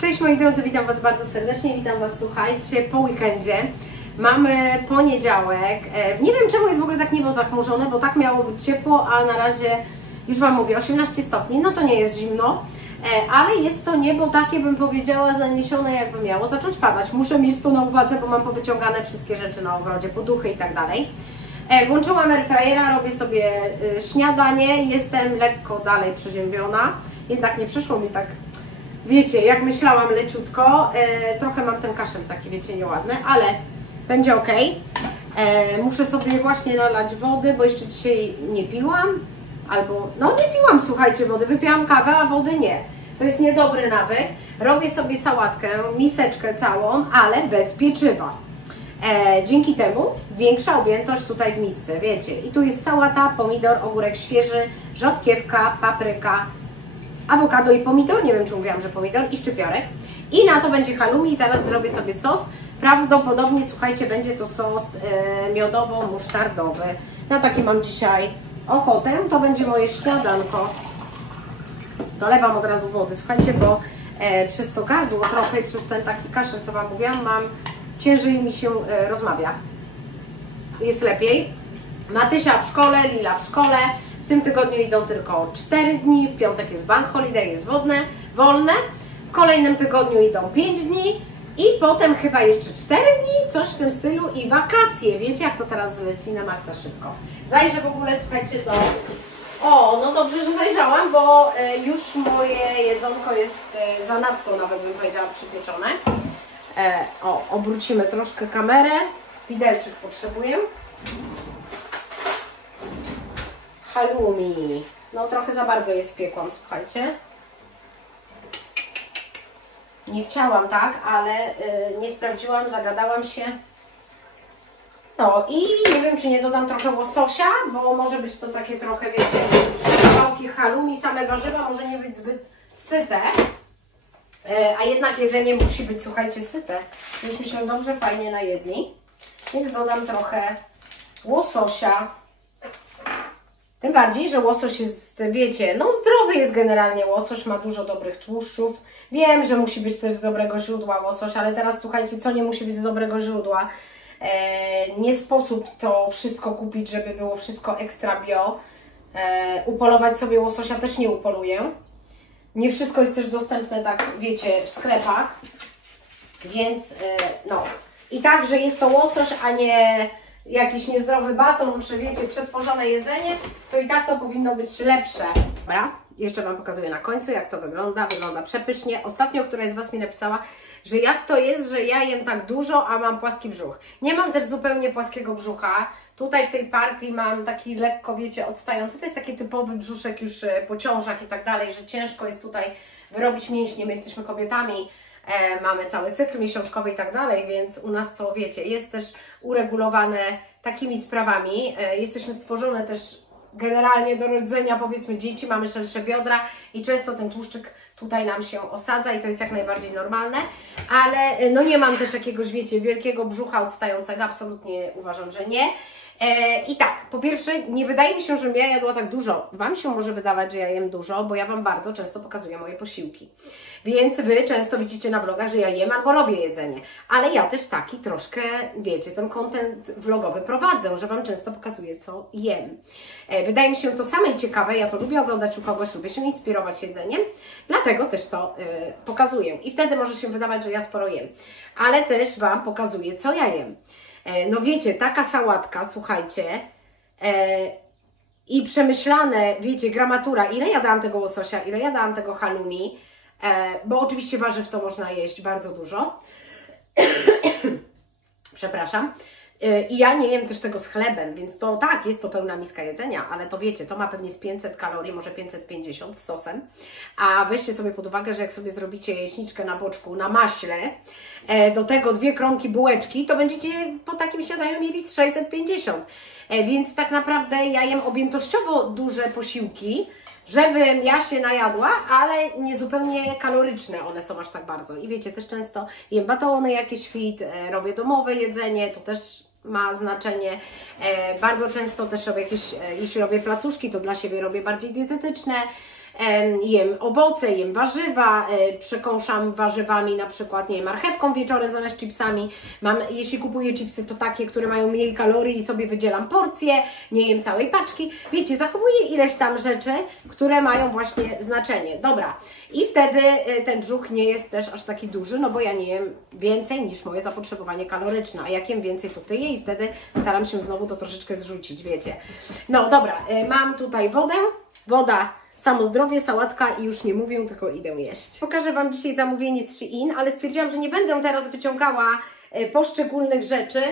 Cześć moi drodzy, witam Was bardzo serdecznie, witam Was, słuchajcie, po weekendzie. Mamy poniedziałek, nie wiem czemu jest w ogóle tak niebo zachmurzone, bo tak miało być ciepło, a na razie, już Wam mówię, 18 stopni, no to nie jest zimno, ale jest to niebo takie, bym powiedziała, zaniesione, jakby miało zacząć padać. Muszę mieć to na uwadze, bo mam powyciągane wszystkie rzeczy na ogrodzie, poduchy i tak dalej. Włączyłam airfryera, robię sobie śniadanie, jestem lekko dalej przeziębiona, jednak nie przeszło mi tak, wiecie, jak myślałam, leciutko. Trochę mam ten kaszel taki, wiecie, nieładny, ale będzie ok. Muszę sobie właśnie nalać wody, bo jeszcze dzisiaj nie piłam, albo, no nie piłam, słuchajcie, wody, wypiłam kawę, a wody nie. To jest niedobry nawyk. Robię sobie sałatkę, miseczkę całą, ale bez pieczywa. Dzięki temu większa objętość tutaj w misce, wiecie. I tu jest sałata, pomidor, ogórek świeży, rzodkiewka, papryka, awokado i pomidor, nie wiem czy mówiłam, że pomidor, i szczypiorek. I na to będzie halloumi, zaraz zrobię sobie sos. Prawdopodobnie, słuchajcie, będzie to sos miodowo-musztardowy. Na taki mam dzisiaj ochotę. To będzie moje śniadanko. Dolewam od razu wody, słuchajcie, bo przez to gardło trochę, przez ten taki kaszel, co Wam mówiłam, ciężej mi się rozmawia. Jest lepiej. Matysia w szkole, Lila w szkole. W tym tygodniu idą tylko 4 dni, w piątek jest bank holiday, jest wolne. W kolejnym tygodniu idą 5 dni i potem chyba jeszcze 4 dni, coś w tym stylu i wakacje. Wiecie, jak to teraz zleci na maksa szybko. Zajrzę w ogóle, słuchajcie, do... O, no dobrze, że zajrzałam, bo już moje jedzonko jest zanadto, nawet bym powiedziała, przypieczone. Obrócimy troszkę kamerę. Widelczyk potrzebuję. Halloumi. No trochę za bardzo je spiekłam, słuchajcie. Nie chciałam tak, ale nie sprawdziłam, zagadałam się. No i nie wiem, czy nie dodam trochę łososia, bo może być to takie trochę, wiecie, kawałki halloumi, same warzywa może nie być zbyt syte. A jednak jedzenie musi być, słuchajcie, syte. Myśmy się dobrze, fajnie najedli. Więc dodam trochę łososia. Tym bardziej, że łosoś jest, wiecie, no zdrowy jest generalnie łosoś, ma dużo dobrych tłuszczów. Wiem, że musi być też z dobrego źródła łosoś, ale teraz słuchajcie, co nie musi być z dobrego źródła. Nie sposób to wszystko kupić, żeby było wszystko ekstra bio. Upolować sobie łososia też nie upoluję. Nie wszystko jest też dostępne, tak wiecie, w sklepach. Więc no. I tak, że jest to łosoś, a nie jakiś niezdrowy baton, czy wiecie, przetworzone jedzenie, to i tak to powinno być lepsze. Dobra, jeszcze Wam pokazuję na końcu, jak to wygląda. Wygląda przepysznie. Ostatnio któraś z Was mi napisała, że jak to jest, że ja jem tak dużo, a mam płaski brzuch. Nie mam też zupełnie płaskiego brzucha. Tutaj w tej partii mam taki lekko, wiecie, odstający. To jest taki typowy brzuszek już po ciążach i tak dalej, że ciężko jest tutaj wyrobić mięśnie. My jesteśmy kobietami. Mamy cały cykl miesiączkowy i tak dalej, więc u nas to, wiecie, jest też uregulowane takimi sprawami. Jesteśmy stworzone też generalnie do rodzenia, powiedzmy, dzieci, mamy szersze biodra i często ten tłuszczyk tutaj nam się osadza i to jest jak najbardziej normalne, ale no nie mam też jakiegoś, wiecie, wielkiego brzucha odstającego, absolutnie uważam, że nie. I tak, po pierwsze, nie wydaje mi się, żebym ja jadła tak dużo. Wam się może wydawać, że ja jem dużo, bo ja Wam bardzo często pokazuję moje posiłki. Więc Wy często widzicie na vlogach, że ja jem albo robię jedzenie. Ale ja też taki troszkę, wiecie, ten content vlogowy prowadzę, że Wam często pokazuję, co jem. Wydaje mi się to samej ciekawe, ja to lubię oglądać u kogoś, lubię się inspirować jedzeniem, dlatego też to pokazuję. I wtedy może się wydawać, że ja sporo jem. Ale też Wam pokazuję, co ja jem. No wiecie, taka sałatka, słuchajcie, i przemyślane, wiecie, gramatura, ile ja dałam tego łososia, ile ja dałam tego halloumi, bo oczywiście warzyw to można jeść bardzo dużo. Przepraszam. I ja nie jem też tego z chlebem, więc to tak, jest to pełna miska jedzenia, ale to wiecie, to ma pewnie z 500 kalorii, może 550 z sosem. A weźcie sobie pod uwagę, że jak sobie zrobicie jajeczniczkę na boczku, na maśle, do tego 2 kromki bułeczki, to będziecie po takim śniadaniu mieli z 650. Więc tak naprawdę ja jem objętościowo duże posiłki, żebym ja się najadła, ale nie zupełnie kaloryczne one są aż tak bardzo. I wiecie, też często jem batony jakieś fit, robię domowe jedzenie, to też ma znaczenie. Bardzo często też robię jakieś, jeśli robię placuszki, to dla siebie robię bardziej dietetyczne. jem owoce, jem warzywa, przekąszam warzywami, na przykład, nie wiem, marchewką wieczorem zamiast chipsami. Jeśli kupuję chipsy, to takie, które mają mniej kalorii i sobie wydzielam porcję, nie jem całej paczki. Wiecie, zachowuję ileś tam rzeczy, które mają właśnie znaczenie. Dobra, i wtedy ten brzuch nie jest też aż taki duży, no bo ja nie jem więcej niż moje zapotrzebowanie kaloryczne, a jak jem więcej, to tyję i wtedy staram się znowu to troszeczkę zrzucić, wiecie. No dobra, mam tutaj wodę, woda, samo zdrowie, sałatka i już nie mówię, tylko idę jeść. Pokażę Wam dzisiaj zamówienie z Shein, ale stwierdziłam, że nie będę teraz wyciągała poszczególnych rzeczy,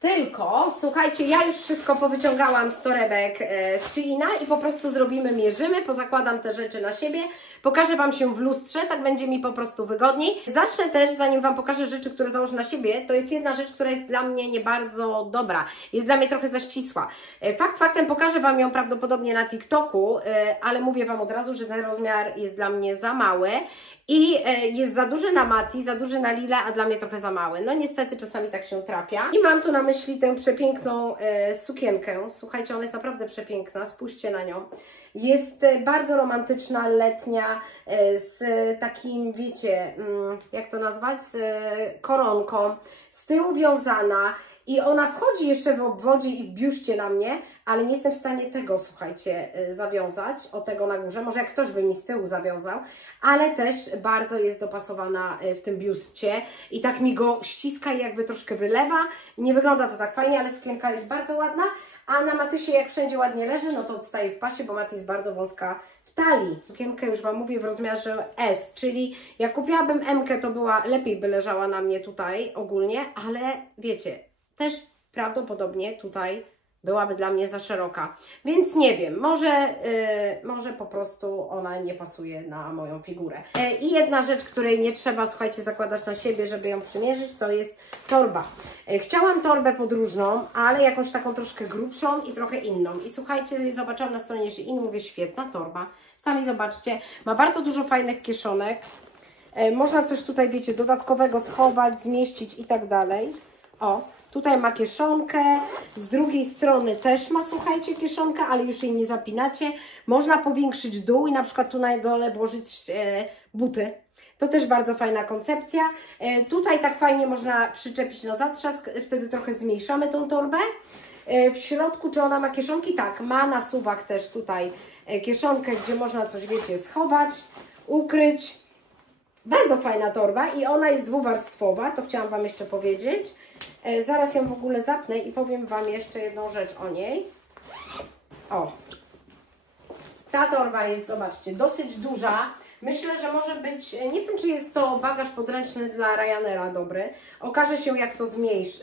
tylko, słuchajcie, ja już wszystko powyciągałam z torebek z Sheina i po prostu zrobimy, mierzymy, pozakładam te rzeczy na siebie, pokażę Wam się w lustrze, tak będzie mi po prostu wygodniej. Zacznę też, zanim Wam pokażę rzeczy, które założę na siebie, to jest jedna rzecz, która jest dla mnie nie bardzo dobra, jest dla mnie trochę za ścisła. Fakt faktem pokażę Wam ją prawdopodobnie na TikToku, ale mówię Wam od razu, że ten rozmiar jest dla mnie za mały i jest za duży na Mati, za duży na Lilę, a dla mnie trochę za mały. No niestety czasami tak się trafia. I mam tu na myśli tę przepiękną sukienkę. Słuchajcie, ona jest naprawdę przepiękna, spójrzcie na nią. Jest bardzo romantyczna, letnia, z takim, wiecie, jak to nazwać, z koronką, z tyłu wiązana. I ona wchodzi jeszcze w obwodzie i w biuście na mnie, ale nie jestem w stanie tego, słuchajcie, zawiązać, o tego na górze. Może jak ktoś by mi z tyłu zawiązał, ale też bardzo jest dopasowana w tym biustie i tak mi go ściska i jakby troszkę wylewa. Nie wygląda to tak fajnie, ale sukienka jest bardzo ładna, a na Matysie jak wszędzie ładnie leży, no to odstaje w pasie, bo Maty jest bardzo wąska w talii. Sukienkę już Wam mówię w rozmiarze S, czyli jak kupiłabym M-kę, to lepiej by leżała na mnie tutaj ogólnie, ale wiecie, też prawdopodobnie tutaj byłaby dla mnie za szeroka. Więc nie wiem, może po prostu ona nie pasuje na moją figurę. I jedna rzecz, której nie trzeba, słuchajcie, zakładać na siebie, żeby ją przymierzyć, to jest torba. Chciałam torbę podróżną, ale jakąś taką troszkę grubszą i trochę inną. I słuchajcie, zobaczyłam na stronie Shein, mówię, świetna torba. Sami zobaczcie, ma bardzo dużo fajnych kieszonek. Można coś tutaj, wiecie, dodatkowego schować, zmieścić i tak dalej. O, tutaj ma kieszonkę, z drugiej strony też ma, słuchajcie, kieszonkę, ale już jej nie zapinacie. Można powiększyć dół i na przykład tu na dole włożyć buty. To też bardzo fajna koncepcja. Tutaj tak fajnie można przyczepić na zatrzask, wtedy trochę zmniejszamy tą torbę. W środku, czy ona ma kieszonki? Tak, ma na suwak też tutaj kieszonkę, gdzie można coś, wiecie, schować, ukryć. Bardzo fajna torba i ona jest dwuwarstwowa, to chciałam Wam jeszcze powiedzieć. Zaraz ją w ogóle zapnę i powiem Wam jeszcze jedną rzecz o niej. O, ta torba jest, zobaczcie, dosyć duża. Myślę, że może być, nie wiem, czy jest to bagaż podręczny dla Ryanaira dobry. Okaże się, jak to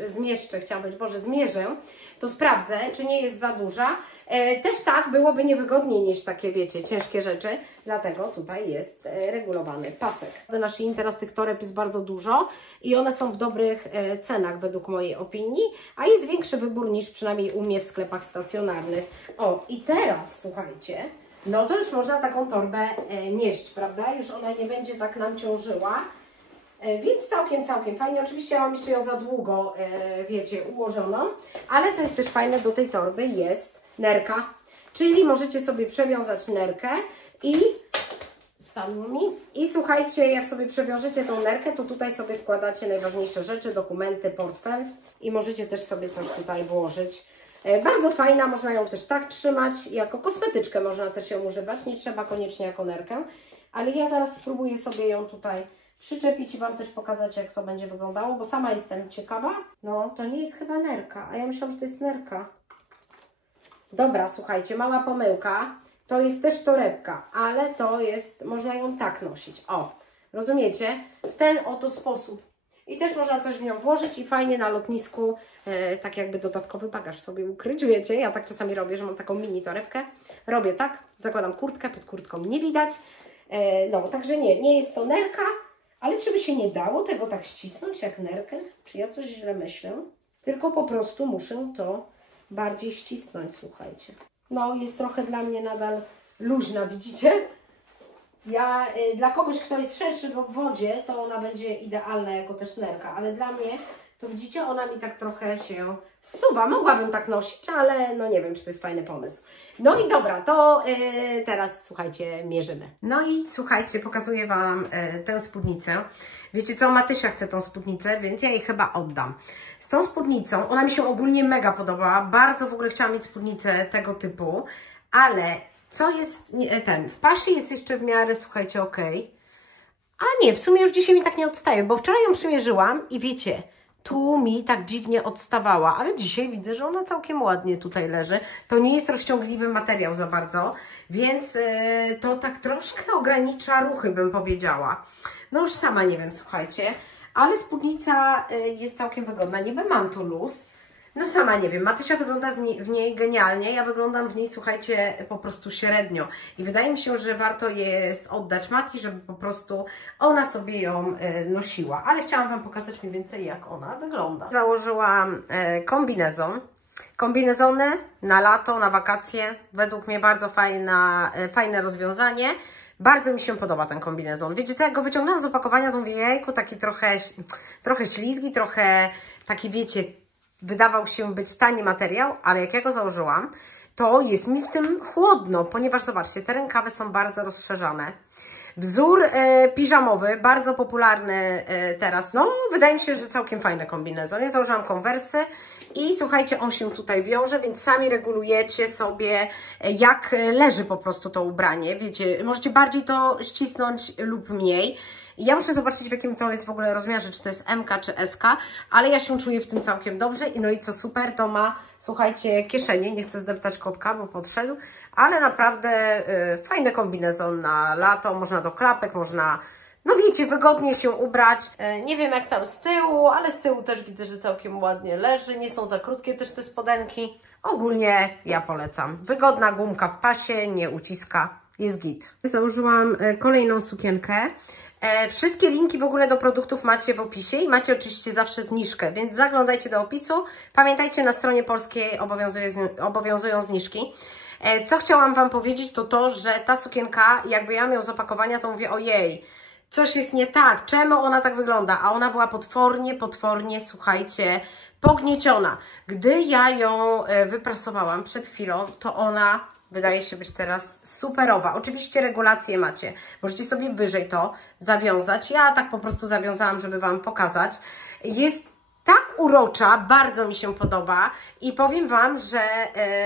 zmieszczę, chciałam powiedzieć, Boże, zmierzę, to sprawdzę, czy nie jest za duża. Też tak, byłoby niewygodniej niż takie, wiecie, ciężkie rzeczy, dlatego tutaj jest regulowany pasek. Na Shein teraz tych toreb jest bardzo dużo i one są w dobrych cenach według mojej opinii, a jest większy wybór niż przynajmniej u mnie w sklepach stacjonarnych. O, i teraz, słuchajcie, no to już można taką torbę nieść, prawda? Już ona nie będzie tak nam ciążyła. Więc całkiem fajnie. Oczywiście ja mam jeszcze ją za długo, wiecie, ułożoną, ale co jest też fajne, do tej torby jest nerka, czyli możecie sobie przewiązać nerkę i spadło mi. I słuchajcie, jak sobie przewiążecie tą nerkę, to tutaj sobie wkładacie najważniejsze rzeczy, dokumenty, portfel i możecie też sobie coś tutaj włożyć. Bardzo fajna, można ją też tak trzymać, jako kosmetyczkę można też ją używać, nie trzeba koniecznie jako nerkę, ale ja zaraz spróbuję sobie ją tutaj przyczepić i Wam też pokazać, jak to będzie wyglądało, bo sama jestem ciekawa. No, to nie jest chyba nerka, a ja myślałam, że to jest nerka. Dobra, słuchajcie, mała pomyłka. To jest też torebka, ale to jest, można ją tak nosić. O, rozumiecie? W ten oto sposób. I też można coś w nią włożyć i fajnie na lotnisku tak jakby dodatkowy bagaż sobie ukryć, wiecie? Ja tak czasami robię, że mam taką mini torebkę. Robię tak, zakładam kurtkę, pod kurtką nie widać. No, także nie jest to nerka, ale czy by się nie dało tego tak ścisnąć jak nerkę? Czy ja coś źle myślę? Tylko po prostu muszę to bardziej ścisnąć, słuchajcie. No, jest trochę dla mnie nadal luźna, widzicie? Dla kogoś, kto jest szerszy w obwodzie, to ona będzie idealna jako też nerka, ale dla mnie to widzicie, ona mi tak trochę się zsuwa. Mogłabym tak nosić, ale no nie wiem, czy to jest fajny pomysł. No i dobra, to teraz słuchajcie, mierzymy. No i słuchajcie, pokazuję Wam tę spódnicę. Wiecie co, Matysia chce tą spódnicę, więc ja jej chyba oddam. Z tą spódnicą, ona mi się ogólnie mega podobała. Bardzo w ogóle chciałam mieć spódnicę tego typu, ale co jest w pasie jest jeszcze w miarę, słuchajcie, ok. A nie, w sumie już dzisiaj mi tak nie odstaje, bo wczoraj ją przymierzyłam i wiecie, tu mi tak dziwnie odstawała, ale dzisiaj widzę, że ona całkiem ładnie tutaj leży. To nie jest rozciągliwy materiał za bardzo, więc to tak troszkę ogranicza ruchy, bym powiedziała. No już sama nie wiem, słuchajcie, ale spódnica jest całkiem wygodna. Niby mam tu luz. No sama nie wiem, Matysia wygląda w niej genialnie, ja wyglądam w niej, słuchajcie, po prostu średnio. I wydaje mi się, że warto jest oddać Mati, żeby po prostu ona sobie ją nosiła. Ale chciałam Wam pokazać mniej więcej, jak ona wygląda. Założyłam kombinezon. Kombinezony na lato, na wakacje, według mnie bardzo fajne rozwiązanie. Bardzo mi się podoba ten kombinezon. Wiecie co, jak go wyciągnęłam z opakowania, to mówię, jejku, taki trochę ślizgi, trochę taki, wiecie, wydawał się być tani materiał, ale jak ja go założyłam, to jest mi w tym chłodno, ponieważ zobaczcie, te rękawy są bardzo rozszerzane. Wzór piżamowy, bardzo popularny teraz. No, wydaje mi się, że całkiem fajny kombinezon. Ja założyłam konwersy i słuchajcie, on się tutaj wiąże, więc sami regulujecie sobie, jak leży po prostu to ubranie. Wiecie, możecie bardziej to ścisnąć lub mniej. Ja muszę zobaczyć, w jakim to jest w ogóle rozmiarze, czy to jest MK, czy SK, ale ja się czuję w tym całkiem dobrze. I no i co super, to ma, słuchajcie, kieszenie. Nie chcę zdeptać kotka, bo podszedł, ale naprawdę fajny kombinezon na lato. Można do klapek, można, no wiecie, wygodnie się ubrać. Nie wiem jak tam z tyłu, ale z tyłu też widzę, że całkiem ładnie leży. Nie są za krótkie też te spodenki. Ogólnie ja polecam. Wygodna gumka w pasie, nie uciska, jest git. Założyłam kolejną sukienkę. Wszystkie linki w ogóle do produktów macie w opisie i macie oczywiście zawsze zniżkę, więc zaglądajcie do opisu. Pamiętajcie, na stronie polskiej obowiązują zniżki. Co chciałam Wam powiedzieć, to to, że ta sukienka, jak wyjęłam ją z opakowania, to mówię, ojej, coś jest nie tak, czemu ona tak wygląda? A ona była potwornie, słuchajcie, pognieciona. Gdy ja ją wyprasowałam przed chwilą, to ona wydaje się być teraz superowa. Oczywiście regulacje macie. Możecie sobie wyżej to zawiązać. Ja tak po prostu zawiązałam, żeby Wam pokazać. Jest tak urocza, bardzo mi się podoba i powiem Wam, że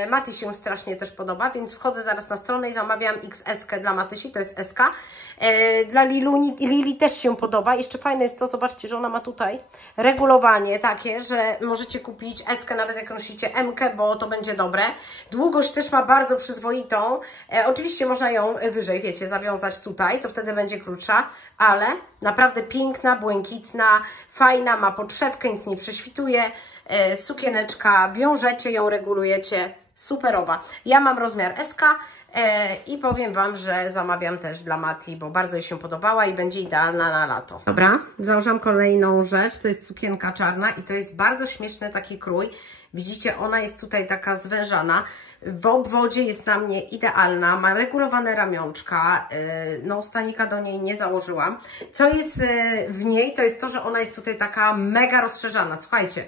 Maty się strasznie też podoba, więc wchodzę zaraz na stronę i zamawiam XS dla Matysi, to jest SK. Dla Lili też się podoba. Jeszcze fajne jest to, zobaczcie, że ona ma tutaj regulowanie takie, że możecie kupić SK nawet jak nosicie MK, bo to będzie dobre. Długość też ma bardzo przyzwoitą. Oczywiście można ją wyżej, wiecie, zawiązać tutaj, to wtedy będzie krótsza, ale naprawdę piękna, błękitna, fajna, ma podszewkę, nic nie prześwituje. Sukieneczka, wiążecie ją, regulujecie, superowa. Ja mam rozmiar SK i powiem Wam, że zamawiam też dla Mati, bo bardzo jej się podobała i będzie idealna na lato. Dobra, założyłam kolejną rzecz, to jest sukienka czarna i to jest bardzo śmieszny taki krój. Widzicie, ona jest tutaj taka zwężana. W obwodzie jest na mnie idealna, ma regulowane ramionczka, no stanika do niej nie założyłam. Co jest w niej, to jest to, że ona jest tutaj taka mega rozszerzana. Słuchajcie,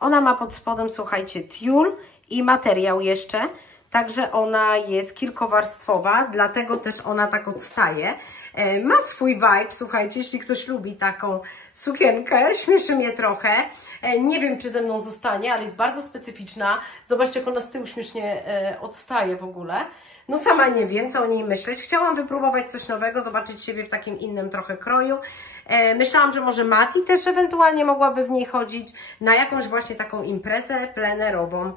ona ma pod spodem, słuchajcie, tiul i materiał jeszcze, także ona jest kilkowarstwowa, dlatego też ona tak odstaje. Ma swój vibe, słuchajcie, jeśli ktoś lubi taką sukienkę, śmieszy mnie trochę. Nie wiem, czy ze mną zostanie, ale jest bardzo specyficzna. Zobaczcie, jak ona z tyłu śmiesznie odstaje w ogóle. No sama nie wiem, co o niej myśleć. Chciałam wypróbować coś nowego, zobaczyć siebie w takim innym trochę kroju. Myślałam, że może Mati też ewentualnie mogłaby w niej chodzić na jakąś właśnie taką imprezę plenerową.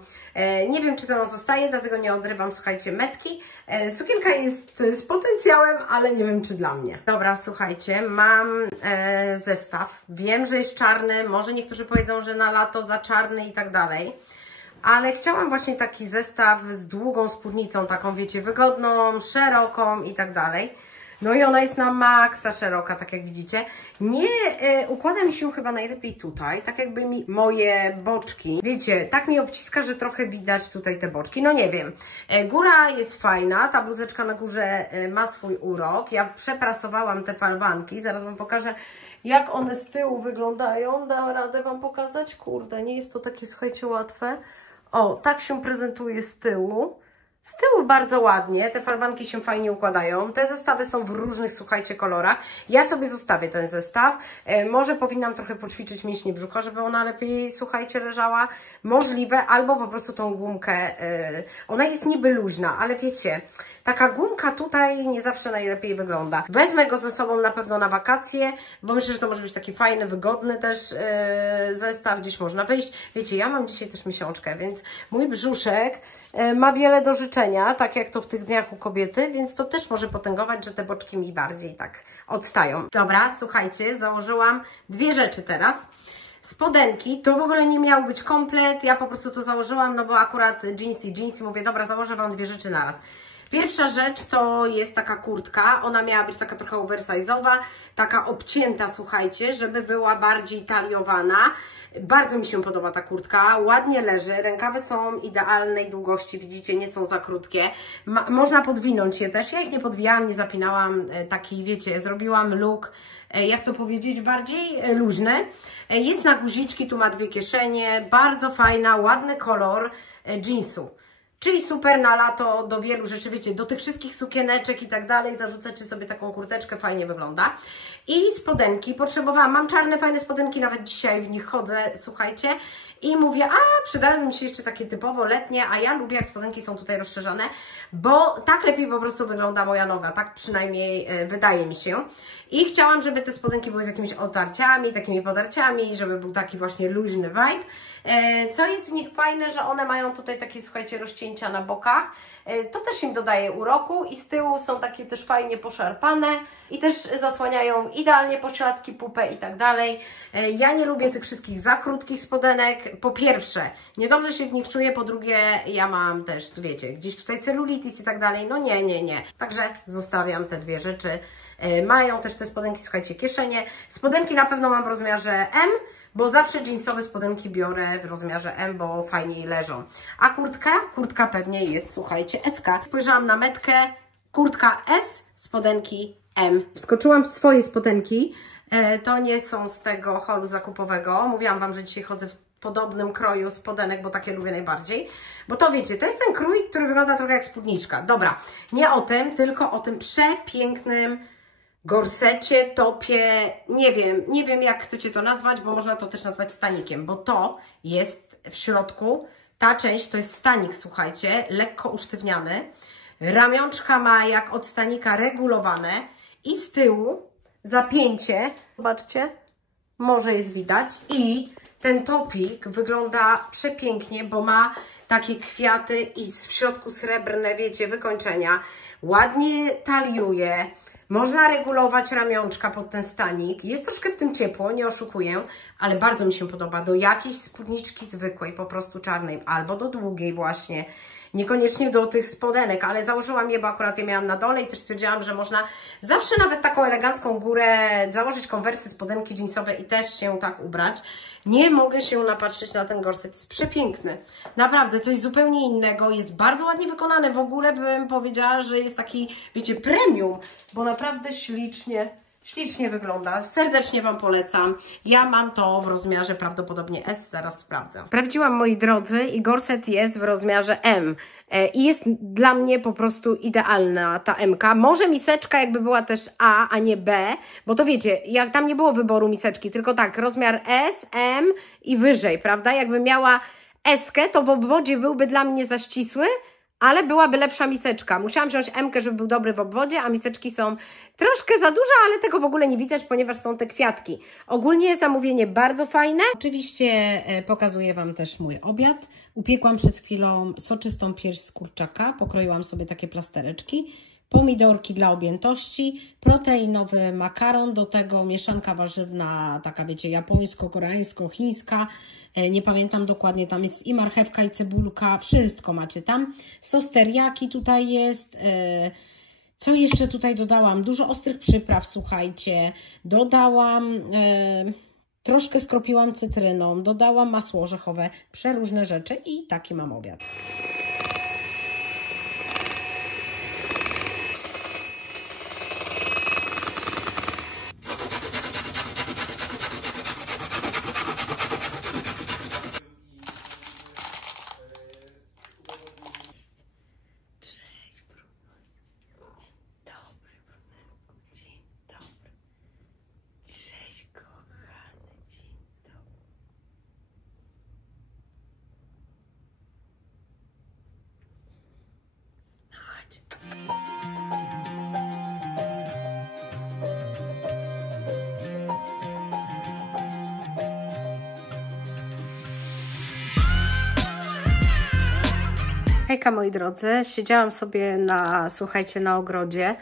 Nie wiem, czy ze mną zostaje, dlatego nie odrywam, słuchajcie, metki. Sukienka jest z potencjałem, ale nie wiem, czy dla mnie. Dobra, słuchajcie, mam zestaw. Wiem, że jest czarny, może niektórzy powiedzą, że na lato za czarny i tak dalej. Ale chciałam właśnie taki zestaw z długą spódnicą, taką wiecie, wygodną, szeroką i tak dalej. No i ona jest na maksa szeroka, tak jak widzicie. Nie układa mi się chyba najlepiej tutaj, tak jakby mi moje boczki, wiecie, tak mi obciska, że trochę widać tutaj te boczki. No nie wiem. Góra jest fajna, ta bluzeczka na górze ma swój urok. Ja przeprasowałam te falbanki, zaraz Wam pokażę, jak one z tyłu wyglądają. Dam radę Wam pokazać? Kurde, nie jest to takie, słuchajcie, łatwe. O, tak się prezentuje z tyłu. Z tyłu bardzo ładnie, te falbanki się fajnie układają. Te zestawy są w różnych, słuchajcie, kolorach. Ja sobie zostawię ten zestaw. Może powinnam trochę poćwiczyć mięśnie brzucha, żeby ona lepiej, słuchajcie, leżała. Możliwe, albo po prostu tą gumkę. Ona jest niby luźna, ale wiecie, taka gumka tutaj nie zawsze najlepiej wygląda. Wezmę go ze sobą na pewno na wakacje, bo myślę, że to może być taki fajny, wygodny też zestaw, gdzieś można wyjść. Wiecie, ja mam dzisiaj też miesiączkę, więc mój brzuszek ma wiele do życzenia, tak jak to w tych dniach u kobiety, więc to też może potęgować, że te boczki mi bardziej tak odstają. Dobra, słuchajcie, założyłam dwie rzeczy teraz. Spodenki, to w ogóle nie miał być komplet, ja po prostu to założyłam, no bo akurat jeans, mówię, dobra, założę Wam dwie rzeczy naraz. Pierwsza rzecz to jest taka kurtka, ona miała być taka trochę oversize'owa, taka obcięta, słuchajcie, żeby była bardziej taliowana. Bardzo mi się podoba ta kurtka, ładnie leży, rękawy są idealnej długości, widzicie, nie są za krótkie. Można podwinąć je też, ja ich nie podwijałam, nie zapinałam, taki, wiecie, zrobiłam look, jak to powiedzieć, bardziej luźny. Jest na guziczki, tu ma dwie kieszenie, bardzo fajna, ładny kolor jeansu. Czyli super na lato do wielu rzeczy, wiecie, do tych wszystkich sukieneczek i tak dalej, zarzucacie sobie taką kurteczkę, fajnie wygląda. I spodenki potrzebowałam, mam czarne fajne spodenki, nawet dzisiaj w nich chodzę, słuchajcie. I mówię, przydałyby mi się jeszcze takie typowo letnie, a ja lubię, jak spodenki są tutaj rozszerzane, bo tak lepiej po prostu wygląda moja noga, tak przynajmniej wydaje mi się. I chciałam, żeby te spodenki były z jakimiś otarciami, takimi podarciami, żeby był taki właśnie luźny vibe. Co jest w nich fajne, że one mają tutaj takie, słuchajcie, rozcięcia na bokach. To też im dodaje uroku i z tyłu są takie też fajnie poszarpane i też zasłaniają idealnie pośladki, pupę i tak dalej. Ja nie lubię tych wszystkich za krótkich spodenek. Po pierwsze, niedobrze się w nich czuję, po drugie, ja mam też, wiecie, gdzieś tutaj celulitis i tak dalej. No nie. Także zostawiam te dwie rzeczy. Mają też te spodenki, słuchajcie, kieszenie. Spodenki na pewno mam w rozmiarze M, bo zawsze jeansowe spodenki biorę w rozmiarze M, bo fajniej leżą. A kurtka pewnie jest, słuchajcie, SK. Spojrzałam na metkę, kurtka S, spodenki M. Wskoczyłam w swoje spodenki, to nie są z tego holu zakupowego. Mówiłam Wam, że dzisiaj chodzę w podobnym kroju spodenek, bo takie lubię najbardziej. Bo to wiecie, to jest ten krój, który wygląda trochę jak spódniczka. Dobra, nie o tym, tylko o tym przepięknym gorsecie, topie, nie wiem jak chcecie to nazwać, bo można to też nazwać stanikiem, bo to jest w środku, ta część to jest stanik, słuchajcie, lekko usztywniany, ramionczka ma jak od stanika regulowane i z tyłu zapięcie, zobaczcie, może jest widać i ten topik wygląda przepięknie, bo ma takie kwiaty i w środku srebrne, wiecie, wykończenia, ładnie taliuje. Można regulować ramionczka pod ten stanik. Jest troszkę w tym ciepło, nie oszukuję, ale bardzo mi się podoba. Do jakiejś spódniczki zwykłej, po prostu czarnej, albo do długiej właśnie. Niekoniecznie do tych spodenek, ale założyłam je, bo akurat je miałam na dole i też stwierdziłam, że można zawsze nawet taką elegancką górę założyć konwersy, spodenki jeansowe i też się tak ubrać. Nie mogę się napatrzeć na ten gorset, jest przepiękny. Naprawdę, coś zupełnie innego, jest bardzo ładnie wykonane. W ogóle bym powiedziała, że jest taki, wiecie, premium, bo naprawdę ślicznie wygląda. Serdecznie Wam polecam. Ja mam to w rozmiarze prawdopodobnie S, zaraz sprawdzę. Sprawdziłam, moi drodzy, i gorset jest w rozmiarze M. I jest dla mnie po prostu idealna ta M-ka. Może miseczka jakby była też a nie B, bo to wiecie, jak tam nie było wyboru miseczki, tylko tak, rozmiar S, M i wyżej, prawda? Jakby miała S-kę, to w obwodzie byłby dla mnie za ścisły, ale byłaby lepsza miseczka. Musiałam wziąć M-kę, żeby był dobry w obwodzie, a miseczki są troszkę za duże, ale tego w ogóle nie widać, ponieważ są te kwiatki. Ogólnie zamówienie bardzo fajne. Oczywiście pokazuję Wam też mój obiad. Upiekłam przed chwilą soczystą pierś z kurczaka. Pokroiłam sobie takie plastereczki. Pomidorki dla objętości, proteinowy makaron, do tego mieszanka warzywna, taka wiecie, japońsko-koreańsko-chińska. Nie pamiętam dokładnie, tam jest i marchewka, i cebulka, wszystko macie tam. Sos teriyaki tutaj jest, Co jeszcze tutaj dodałam? Dużo ostrych przypraw, słuchajcie. Dodałam, troszkę skropiłam cytryną, dodałam masło orzechowe, przeróżne rzeczy i taki mam obiad. Hejka moi drodzy, siedziałam sobie słuchajcie, na ogrodzie,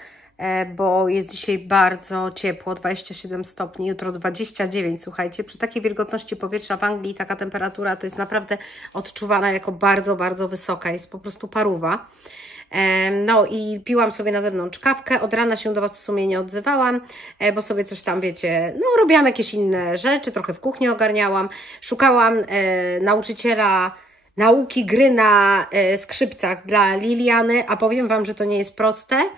bo jest dzisiaj bardzo ciepło, 27 stopni, jutro 29, słuchajcie, przy takiej wilgotności powietrza w Anglii taka temperatura to jest naprawdę odczuwana jako bardzo, bardzo wysoka, jest po prostu parówa. No i piłam sobie na zewnątrz kawkę, od rana się do Was w sumie nie odzywałam, bo sobie coś tam, wiecie, no robiłam jakieś inne rzeczy, trochę w kuchni ogarniałam, szukałam nauczyciela nauki gry na skrzypcach dla Liliany, a powiem Wam, że to nie jest proste.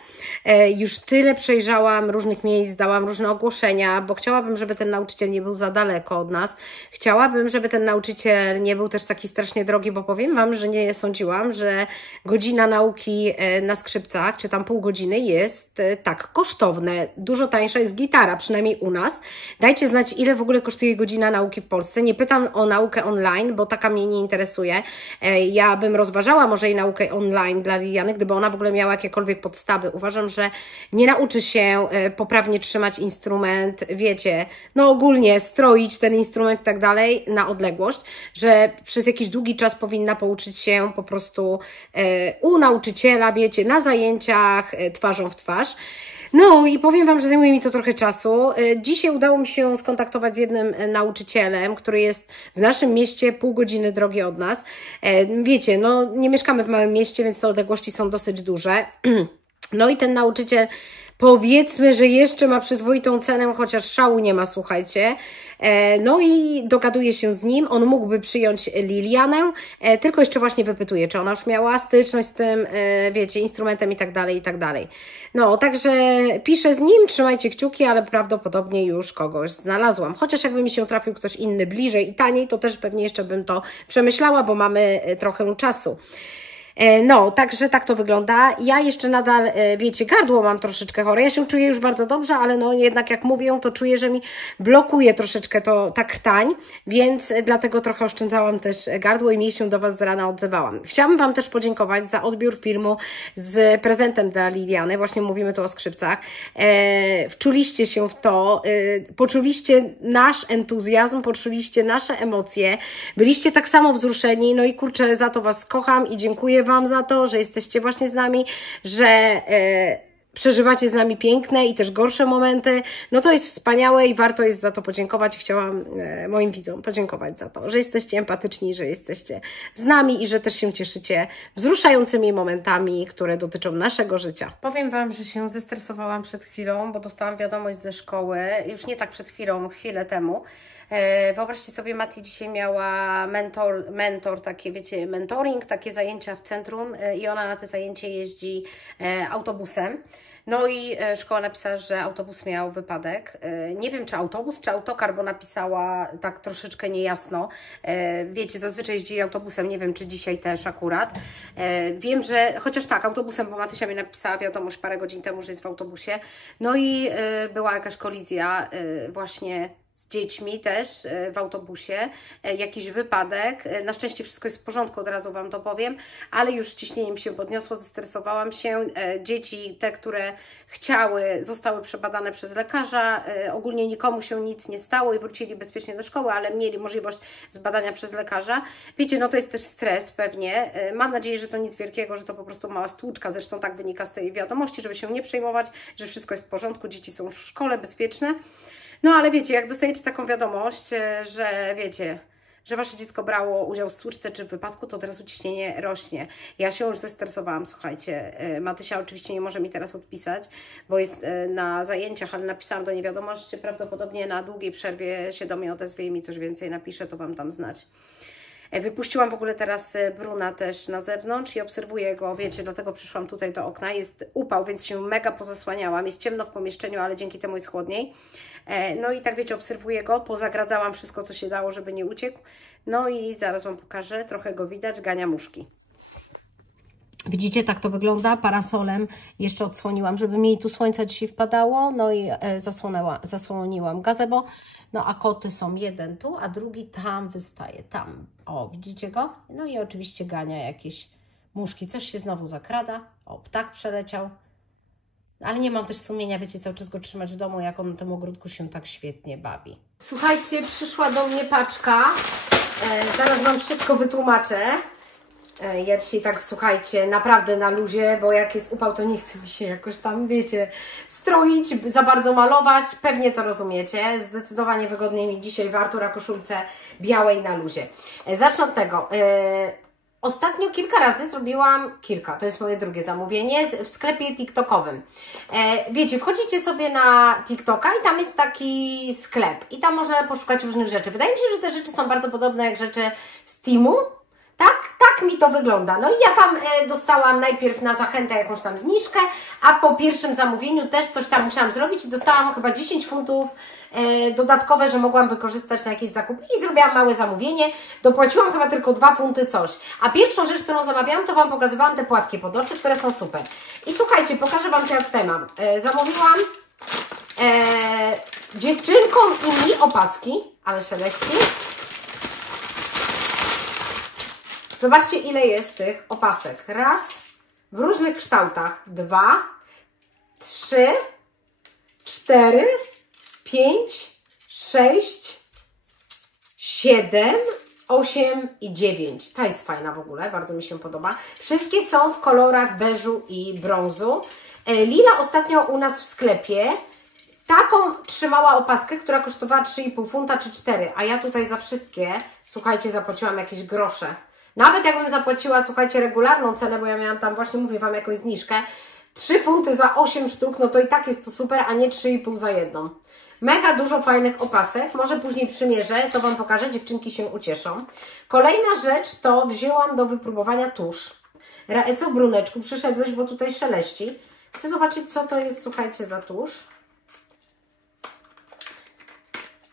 Już tyle przejrzałam różnych miejsc, dałam różne ogłoszenia, bo chciałabym, żeby ten nauczyciel nie był za daleko od nas. Chciałabym, żeby ten nauczyciel nie był też taki strasznie drogi, bo powiem Wam, że nie sądziłam, że godzina nauki na skrzypcach, czy tam pół godziny jest tak kosztowne. Dużo tańsza jest gitara, przynajmniej u nas. Dajcie znać, ile w ogóle kosztuje godzina nauki w Polsce. Nie pytam o naukę online, bo taka mnie nie interesuje. Ja bym rozważała może i naukę online dla Liliany, gdyby ona w ogóle miała jakiekolwiek podstawy. Uważam, że nie nauczy się poprawnie trzymać instrument, wiecie, no ogólnie stroić ten instrument i tak dalej na odległość, że przez jakiś długi czas powinna pouczyć się po prostu u nauczyciela, wiecie, na zajęciach twarzą w twarz. No i powiem Wam, że zajmuje mi to trochę czasu. Dzisiaj udało mi się skontaktować z jednym nauczycielem, który jest w naszym mieście pół godziny drogi od nas. Wiecie, no nie mieszkamy w małym mieście, więc te odległości są dosyć duże. No i ten nauczyciel, powiedzmy, że jeszcze ma przyzwoitą cenę, chociaż szału nie ma, słuchajcie. No i dogaduję się z nim, on mógłby przyjąć Lilianę, tylko jeszcze właśnie wypytuję, czy ona już miała styczność z tym, wiecie, instrumentem i tak dalej, i tak dalej. No, także piszę z nim, trzymajcie kciuki, ale prawdopodobnie już kogoś znalazłam. Chociaż jakby mi się trafił ktoś inny bliżej i taniej, to też pewnie jeszcze bym to przemyślała, bo mamy trochę czasu. No, także tak to wygląda. Ja jeszcze nadal, wiecie, gardło mam troszeczkę chore. Ja się czuję już bardzo dobrze, ale no jednak jak mówię, to czuję, że mi blokuje troszeczkę ta krtań, więc dlatego trochę oszczędzałam też gardło i mniej się do Was z rana odzywałam. Chciałabym Wam też podziękować za odbiór filmu z prezentem dla Liliany. Właśnie mówimy tu o skrzypcach. Wczuliście się w to, poczuliście nasz entuzjazm, poczuliście nasze emocje, byliście tak samo wzruszeni, no i kurczę, za to Was kocham i dziękuję Wam za to, że jesteście właśnie z nami, że przeżywacie z nami piękne i też gorsze momenty. No to jest wspaniałe i warto jest za to podziękować. Chciałam moim widzom podziękować za to, że jesteście empatyczni, że jesteście z nami i że też się cieszycie wzruszającymi momentami, które dotyczą naszego życia. Powiem Wam, że się zestresowałam przed chwilą, bo dostałam wiadomość ze szkoły, już nie tak przed chwilą, chwilę temu. Wyobraźcie sobie, Mati dzisiaj miała mentor, takie wiecie, mentoring, takie zajęcia w centrum i ona na te zajęcie jeździ autobusem. No i szkoła napisała, że autobus miał wypadek. Nie wiem, czy autobus, czy autokar, bo napisała tak troszeczkę niejasno. Wiecie, zazwyczaj jeździ autobusem, nie wiem, czy dzisiaj też akurat. Wiem, że, chociaż tak, autobusem, bo Matysia mi napisała wiadomość parę godzin temu, że jest w autobusie. No i była jakaś kolizja właśnie z dziećmi też w autobusie, jakiś wypadek. Na szczęście wszystko jest w porządku, od razu Wam to powiem, ale już ciśnienie mi się podniosło, zestresowałam się. Dzieci, te, które chciały, zostały przebadane przez lekarza. Ogólnie nikomu się nic nie stało i wrócili bezpiecznie do szkoły, ale mieli możliwość zbadania przez lekarza. Wiecie, no to jest też stres pewnie. Mam nadzieję, że to nic wielkiego, że to po prostu mała stłuczka. Zresztą tak wynika z tej wiadomości, żeby się nie przejmować, że wszystko jest w porządku, dzieci są w szkole bezpieczne. No ale wiecie, jak dostajecie taką wiadomość, że wiecie, że Wasze dziecko brało udział w stłuczce czy w wypadku, to teraz ciśnienie rośnie. Ja się już zestresowałam, słuchajcie. Matysia oczywiście nie może mi teraz odpisać, bo jest na zajęciach, ale napisałam do niej wiadomość, prawdopodobnie na długiej przerwie się do mnie odezwie i mi coś więcej napisze, to Wam dam znać. Wypuściłam w ogóle teraz Bruna też na zewnątrz i obserwuję go, wiecie, dlatego przyszłam tutaj do okna. Jest upał, więc się mega pozasłaniałam. Jest ciemno w pomieszczeniu, ale dzięki temu jest chłodniej. No i tak wiecie, obserwuję go, pozagradzałam wszystko, co się dało, żeby nie uciekł. No i zaraz Wam pokażę, trochę go widać, gania muszki. Widzicie, tak to wygląda. Parasolem jeszcze odsłoniłam, żeby mniej tu słońca dzisiaj wpadało. No i zasłoniłam gazebo. No a koty są, jeden tu, a drugi tam wystaje, tam. O, widzicie go? No i oczywiście gania jakieś muszki. Coś się znowu zakrada. O, ptak przeleciał. Ale nie mam też sumienia, wiecie, cały czas go trzymać w domu, jak on na tym ogródku się tak świetnie bawi. Słuchajcie, przyszła do mnie paczka. Zaraz Wam wszystko wytłumaczę. Ja dzisiaj tak, słuchajcie, naprawdę na luzie, bo jak jest upał, to nie chce mi się jakoś tam, wiecie, stroić, za bardzo malować. Pewnie to rozumiecie. Zdecydowanie wygodniej mi dzisiaj w Artura koszulce białej na luzie. Zacznę od tego. Ostatnio kilka razy zrobiłam, to jest moje drugie zamówienie, w sklepie TikTokowym. Wiecie, wchodzicie sobie na TikToka i tam jest taki sklep i tam można poszukać różnych rzeczy. Wydaje mi się, że te rzeczy są bardzo podobne jak rzeczy z Teamu. Tak mi to wygląda. No i ja tam dostałam najpierw na zachętę jakąś tam zniżkę, a po pierwszym zamówieniu też coś tam musiałam zrobić i dostałam chyba 10 funtów dodatkowe, że mogłam wykorzystać na jakieś zakupy i zrobiłam małe zamówienie. Dopłaciłam chyba tylko 2 funty coś. A pierwszą rzecz, którą zamawiałam, to Wam pokazywałam te płatki pod oczy, które są super. I słuchajcie, pokażę Wam, co ja tutaj mam. Zamówiłam dziewczynkom i mi opaski, ale szeleści. Zobaczcie, ile jest tych opasek. Raz, w różnych kształtach. 2, 3, 4, 5, 6, 7, 8 i 9. Ta jest fajna w ogóle, bardzo mi się podoba. Wszystkie są w kolorach beżu i brązu. Lila ostatnio u nas w sklepie taką trzymała opaskę, która kosztowała 3,5 funta czy 4, a ja tutaj za wszystkie, słuchajcie, zapłaciłam jakieś grosze. Nawet jakbym zapłaciła, słuchajcie, regularną cenę, bo ja miałam tam, właśnie mówię Wam, jakąś zniżkę, 3 funty za 8 sztuk, no to i tak jest to super, a nie 3,5 za jedną. Mega dużo fajnych opasek, może później przymierzę, to Wam pokażę, dziewczynki się ucieszą. Kolejna rzecz to wzięłam do wypróbowania tusz. Co, Bruneczku, przyszedłeś, bo tutaj szeleści. Chcę zobaczyć, co to jest, słuchajcie, za tusz.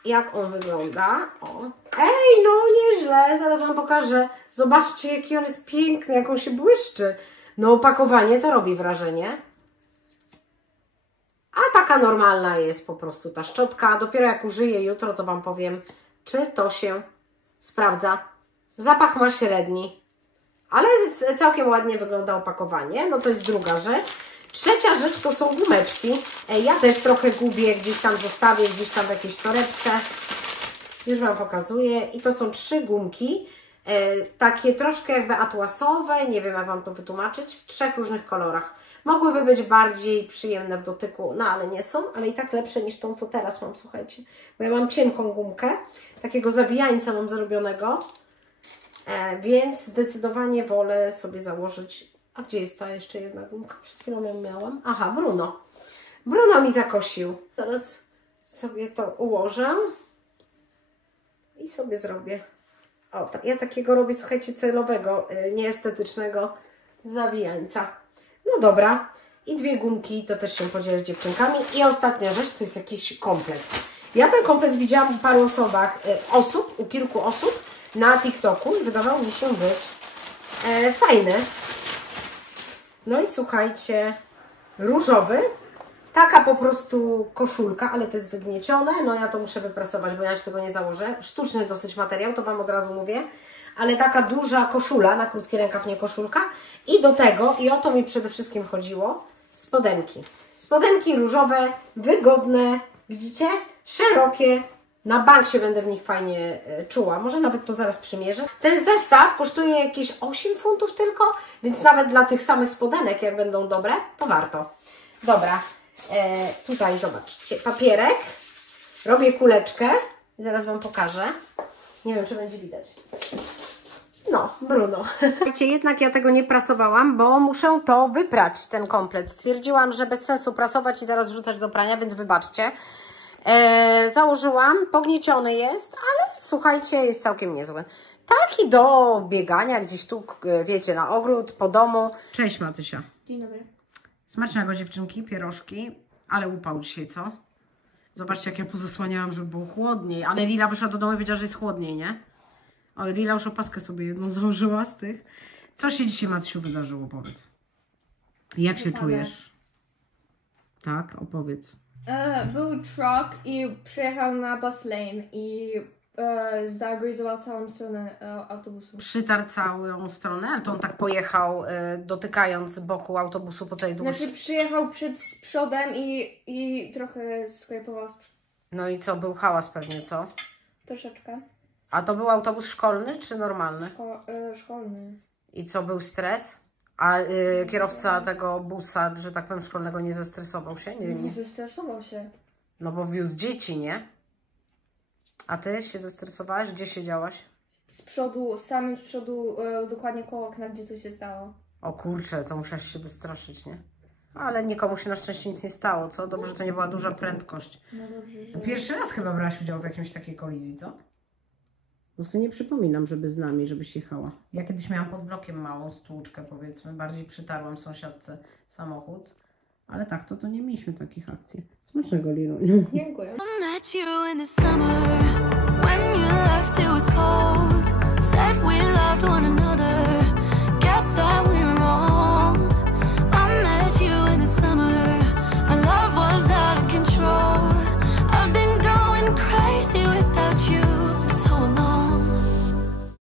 Jak on wygląda. O. Ej, no nieźle, zaraz Wam pokażę. Zobaczcie, jaki on jest piękny, jak on się błyszczy. No opakowanie to robi wrażenie. A taka normalna jest po prostu ta szczotka. Dopiero jak użyję jutro, to Wam powiem, czy to się sprawdza. Zapach ma średni, ale całkiem ładnie wygląda opakowanie. No to jest druga rzecz. Trzecia rzecz to są gumeczki. Ja też trochę gubię, gdzieś tam zostawię, gdzieś tam w jakiejś torebce. Już Wam pokazuję. I to są 3 gumki. Takie troszkę jakby atłasowe, nie wiem jak Wam to wytłumaczyć, w 3 różnych kolorach. Mogłyby być bardziej przyjemne w dotyku, no ale nie są, ale i tak lepsze niż tą, co teraz mam, słuchajcie. Bo ja mam cienką gumkę, takiego zawijańca mam zrobionego, więc zdecydowanie wolę sobie założyć. A gdzie jest ta jeszcze jedna gumka? Przed chwilą ją miałam. Aha, Bruno. Bruno mi zakosił. Teraz sobie to ułożę i sobie zrobię. O, ja takiego robię, słuchajcie, celowego, nieestetycznego zawijańca. No dobra. I 2 gumki, to też się podzielę z dziewczynkami. I ostatnia rzecz, to jest jakiś komplet. Ja ten komplet widziałam u paru u kilku osób na TikToku i wydawał mi się być fajny. No i słuchajcie, różowy. Taka po prostu koszulka, ale to jest wygniecione. No ja to muszę wyprasować, bo ja tego nie założę. Sztuczny dosyć materiał, to Wam od razu mówię. Ale taka duża koszula, na krótki rękaw, nie koszulka. I do tego, i o to mi przede wszystkim chodziło, spodenki. Spodenki różowe, wygodne, widzicie? Szerokie. Na bank się będę w nich fajnie czuła. Może nawet to zaraz przymierzę. Ten zestaw kosztuje jakieś 8 funtów tylko, więc nawet dla tych samych spodenek, jak będą dobre, to warto. Dobra. Tutaj zobaczcie, papierek, robię kuleczkę, zaraz Wam pokażę. Nie wiem, czy będzie widać. No, Bruno. Słuchajcie, jednak ja tego nie prasowałam, bo muszę to wyprać, ten komplet. Stwierdziłam, że bez sensu prasować i zaraz wrzucać do prania, więc wybaczcie. Założyłam, pognieciony jest, ale słuchajcie, jest całkiem niezły. Taki do biegania gdzieś tu, wiecie, na ogród, po domu. Cześć Matysia. Dzień dobry. Smacznego dziewczynki, pierożki, ale upał dzisiaj, co? Zobaczcie, jak ja pozasłaniałam, żeby było chłodniej, ale Lila wyszła do domu i powiedziała, że jest chłodniej, nie? O, Lila już opaskę sobie jedną założyła z tych. Co się dzisiaj, Matysiu, wydarzyło, powiedz? Jak się czujesz? Tak, opowiedz. Był truck i przyjechał na bus lane i zagryzował całą stronę autobusu. Przytarł całą stronę, ale to on tak pojechał, dotykając boku autobusu po całej długości. Znaczy przyjechał przed przodem i trochę sklepował z przodu. No i co, był hałas pewnie, co? Troszeczkę. A to był autobus szkolny czy normalny? Szkolny. I co, był stres? A kierowca tego busa, że tak powiem, szkolnego nie zestresował się? Nie zestresował się. No bo wiózł dzieci, nie? A ty się zestresowałaś? Gdzie siedziałaś? Z przodu, samym z przodu, dokładnie koło okna, gdzie coś się stało. O kurczę, to musiałaś się wystraszyć, nie? Ale nikomu się na szczęście nic nie stało, co? Dobrze, że to nie była duża prędkość. No dobrze, że... Pierwszy raz chyba brałaś udział w jakiejś takiej kolizji, co? Po prostu nie przypominam, żeby z nami, żebyś jechała. Ja kiedyś miałam pod blokiem małą stłuczkę, powiedzmy. Bardziej przytarłam sąsiadce samochód. Ale tak, to nie mieliśmy takich akcji. Smacznego, Lilu. Dziękuję. I met you in the summer